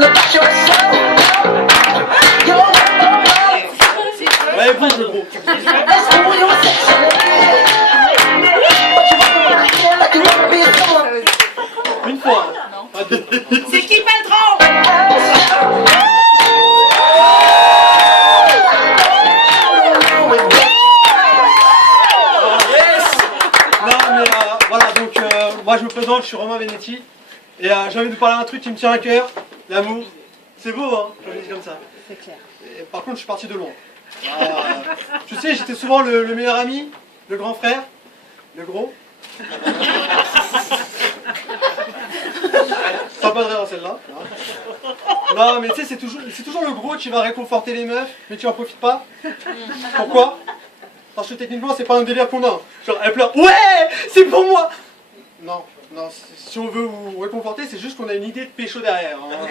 Ouais, bon, le gros. Une fois. C'est qui Paltrow? Voilà, donc moi je me présente, je suis Romain Venetti et j'ai envie de vous parler d'un truc qui me tient à cœur, l'amour. C'est beau, hein, quand je dis comme ça. C'est clair. Et, par contre, je suis parti de loin. Tu sais, j'étais souvent le meilleur ami, le grand frère, le gros. Sympa de rire celle-là. Non, mais tu sais, c'est toujours le gros qui va réconforter les meufs, mais tu en profites pas. Pourquoi? Parce que techniquement, c'est pas un délire qu'on a. Genre, elle pleure. Ouais, c'est pour moi. Non, non, si on veut vous réconforter, c'est juste qu'on a une idée de pécho derrière. Hein.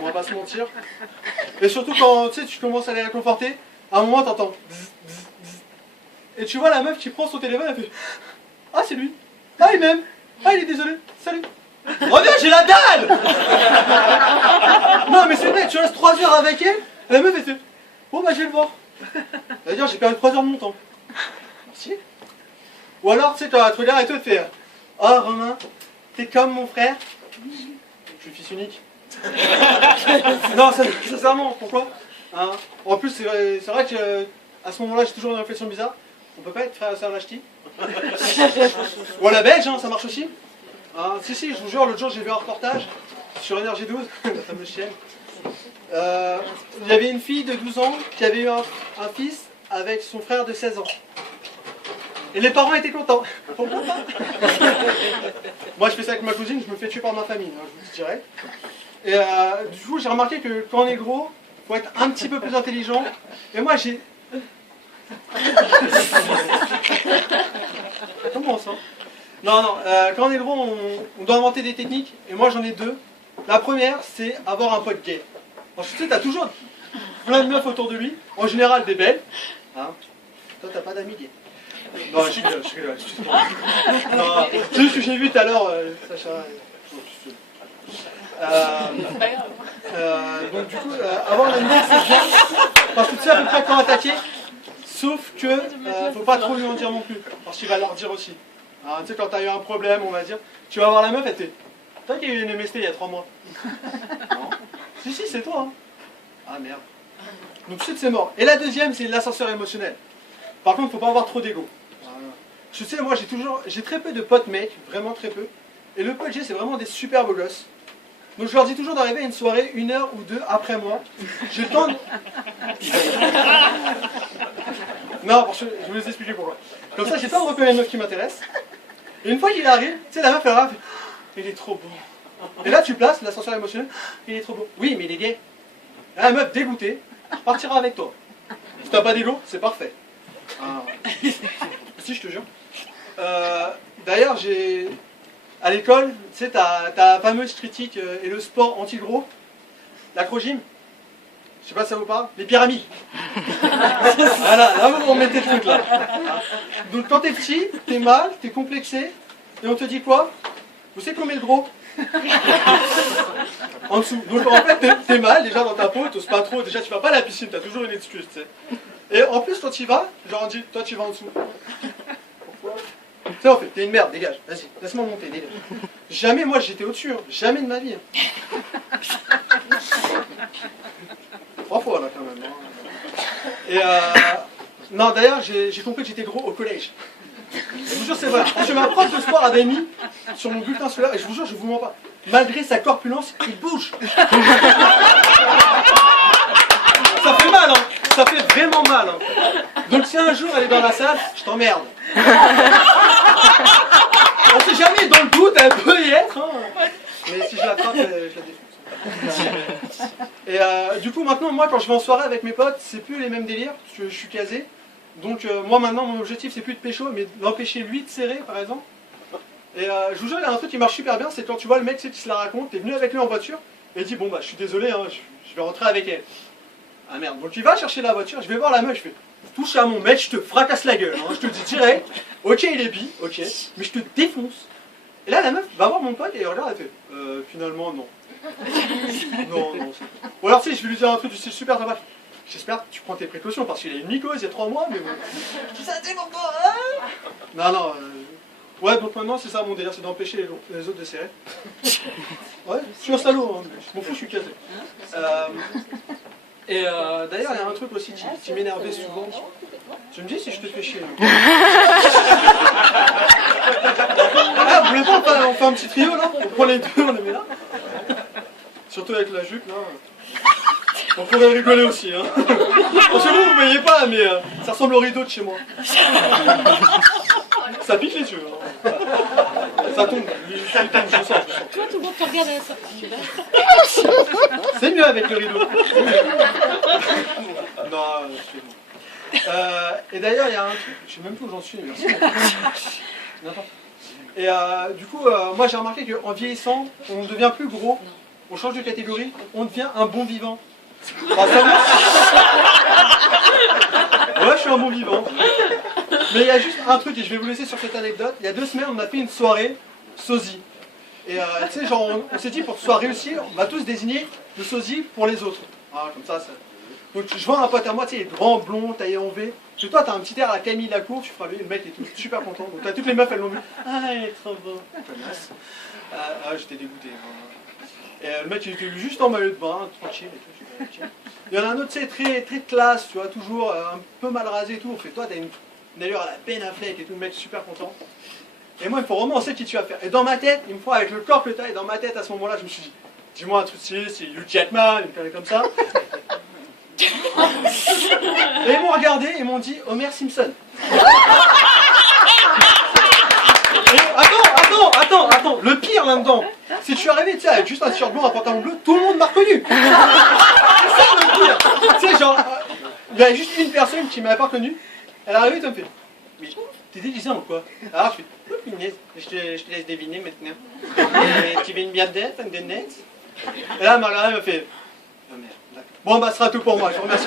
On va pas se mentir. Et surtout quand tu sais, tu commences à les réconforter, à un moment, t'entends. Et tu vois la meuf qui prend son téléphone, elle fait. Ah, c'est lui. Ah, il m'aime. Ah, il est désolé. Salut. Reviens, j'ai la dalle. Non, mais c'est vrai, tu restes 3 heures avec elle, et la meuf, elle fait. Bon, bah, je vais le voir. C'est-à-dire, j'ai perdu 3 heures de mon temps. Merci. Ou alors, tu sais, tu regardes et toi, tu fais. Oh, Romain, t'es comme mon frère. Je suis fils unique. Non, sincèrement, pourquoi hein. En plus, c'est vrai que à ce moment-là, j'ai toujours une réflexion bizarre. On peut pas être frère et sœur lâchetis. Ou à la belge, hein, ça marche aussi. Hein, si, je vous jure, l'autre jour, j'ai vu un reportage sur Énergie 12, la fameuse chaîne. Il y avait une fille de 12 ans qui avait eu un fils avec son frère de 16 ans. Et les parents étaient contents. Pourquoi pas? Moi je fais ça avec ma cousine, je me fais tuer par ma famille, hein, je vous le dirai. Et du coup j'ai remarqué que quand on est gros, il faut être un petit peu plus intelligent. Et moi j'ai... Comment ça? Non, quand on est gros, on doit inventer des techniques. Et moi j'en ai 2. La première, c'est avoir un pote gay. Alors, tu sais, t'as toujours plein de meufs autour de lui, en général des belles. Hein. Toi, t'as pas d'amis gays. Non, je rigole, excuse-moi. Non, c'est juste que j'ai vu tout à l'heure, Sacha. Donc, du coup, avoir un ami gay, c'est bien. Parce que tu sais à peu près quand attaquer. Sauf que, faut pas trop lui en dire non plus. Parce qu'il va leur dire aussi. Hein, tu sais, quand t'as eu un problème, on va dire, tu vas voir la meuf, elle t'est. Toi qui as eu une MST il y a 3 mois. Non. Si, c'est toi. Hein. Ah merde. Donc c'est mort. Et la deuxième, c'est l'ascenseur émotionnel. Par contre, faut pas avoir trop d'ego. Je sais, moi j'ai très peu de potes mecs, vraiment très peu. Et le pote que j'ai, c'est vraiment des super beaux gosses. Donc je leur dis toujours d'arriver à une soirée 1 heure ou 2 après moi. J'ai le temps de... Non, parce que je vais vous expliquer pourquoi. Comme ça, j'ai le temps de repérer une meuf qui m'intéresse. Et une fois qu'il arrive, tu sais, la meuf elle arrive, il est trop beau. Et là tu places l'ascenseur émotionnel, il est trop beau. Oui, mais il est gay. Et la meuf dégoûtée partira avec toi. Si t'as pas d'ego, c'est parfait. Ah. Si, je te jure. D'ailleurs, à l'école, tu sais, t'as la fameuse critique et le sport anti-gros, l'acrogym. Je sais pas si ça vous parle. Les pyramides. Voilà, là vous mettez le truc là. Donc quand t'es petit, t'es mal, t'es complexé, et on te dit quoi? Vous savez qu'on met le gros en dessous. Donc en fait t'es mal déjà dans ta peau, t'oses pas trop, déjà tu vas pas à la piscine, t'as toujours une excuse, tu sais. Et en plus quand tu y vas, genre on dit, toi tu vas en dessous. Pourquoi? Tu sais, en fait, t'es une merde, dégage, vas-y, laisse-moi monter, dégage. Jamais moi j'étais au-dessus, hein. Jamais de ma vie. Hein. 3 fois là quand même. Hein. Et non d'ailleurs j'ai compris que j'étais gros au collège. Je vous jure c'est vrai. Parce que ma prof de sport avait mis sur mon bulletin scolaire, et je vous jure je vous mens pas, malgré sa corpulence, il bouge. Ça fait mal hein. Ça fait vraiment mal hein. Donc si un jour elle est dans la salle, je t'emmerde. On sait jamais, dans le doute elle peut y être hein. Mais si je l'attrape, je la défonce. Et du coup maintenant moi quand je vais en soirée avec mes potes, c'est plus les mêmes délires, parce que je suis casé. Donc moi maintenant mon objectif c'est plus de pécho, mais d'empêcher lui de serrer par exemple. Et je vous jure il y a un truc qui marche super bien, c'est quand tu vois le mec qui se la raconte, t'es venu avec lui en voiture, et il dit bon bah je suis désolé, hein, je vais rentrer avec elle. Ah merde, donc il va chercher la voiture, je vais voir la meuf, je fais touche à mon mec, je te fracasse la gueule, hein, je te dis direct, ok il est bi, ok, mais je te défonce. Et là la meuf va voir mon pote et elle regarde, elle fait finalement non. Non, non. Ou alors, tu sais, je vais lui dire un truc, c'est super sympa. J'espère que tu prends tes précautions parce qu'il a une mycose il y a 3 mois, mais bon. Je dis ça, c'est pour toi, hein. Non, non. Ouais, donc maintenant, c'est ça mon délire, c'est d'empêcher les autres de serrer. Ouais, je suis un salaud, hein, mais je m'en fous, je suis casé. D'ailleurs, il y a un truc aussi qui m'énervait souvent. Tu me dis si je te fais chier. Ah, vous voulez pas, on fait un petit trio là? On prend les deux, on les met là. Surtout avec la jupe là. On pourrait rigoler aussi. Hein. Parce que vous voyez pas, mais ça ressemble au rideau de chez moi. Ça pique les yeux. Hein. Ça tombe. Je le sens. Toi, tout le monde te regarde à la sortie. C'est mieux avec le rideau. Non, c'est bon. Et d'ailleurs, il y a un truc, je sais même plus où j'en suis, merci. Et du coup, moi j'ai remarqué qu'en vieillissant, on ne devient plus gros, on change de catégorie, on devient un bon vivant. Enfin, ouais, je suis un bon vivant. Mais il y a juste un truc, et je vais vous laisser sur cette anecdote. Il y a 2 semaines, on a fait une soirée sosie. Et tu sais, genre, on s'est dit, pour que ce soit réussi, on va tous désigner le sosie pour les autres. Ah, comme ça. Donc je vois un pote à moi, tu sais, il est grand, blond, taillé en V. Parce que toi, t'as un petit air à Camille Lacour, tu feras lui, le mec est tout super content. Donc t'as toutes les meufs, elles l'ont vu. Ah, il est trop beau. J'étais dégoûté. Et le mec, il était juste en maillot de bain, tranquille et tout. Il y en a un autre, tu sais, très, très classe, tu vois, toujours un peu mal rasé et tout. On fait, toi, t'as une allure à la Ben Affleck et tout, le mec super content. Et moi, il me faut vraiment, on sait qui tu vas faire. Et dans ma tête, il me faut, avec le corps que t'as, et dans ma tête, à ce moment-là, je me suis dit, dis-moi un truc stylé, c'est Hugh Jackman, une connerie comme ça. Et ils m'ont regardé et m'ont dit Homer Simpson. Et attends, le pire là-dedans, c'est que je suis arrivé, tu sais, avec juste un t-shirt blanc, un pantalon bleu, tout le monde m'a reconnu. C'est ça le pire. Tu sais, genre, il y avait juste une personne qui m'avait pas reconnu. Elle est arrivée et elle me fait, mais t'es déguisé en quoi? Alors je fais, oh punaise, je te laisse deviner maintenant. Tu veux une bière d'être, un de net? Et là, elle m'a regardé et m'a fait, oh merde, d'accord. Bon, bah, ce sera tout pour moi, je vous remercie.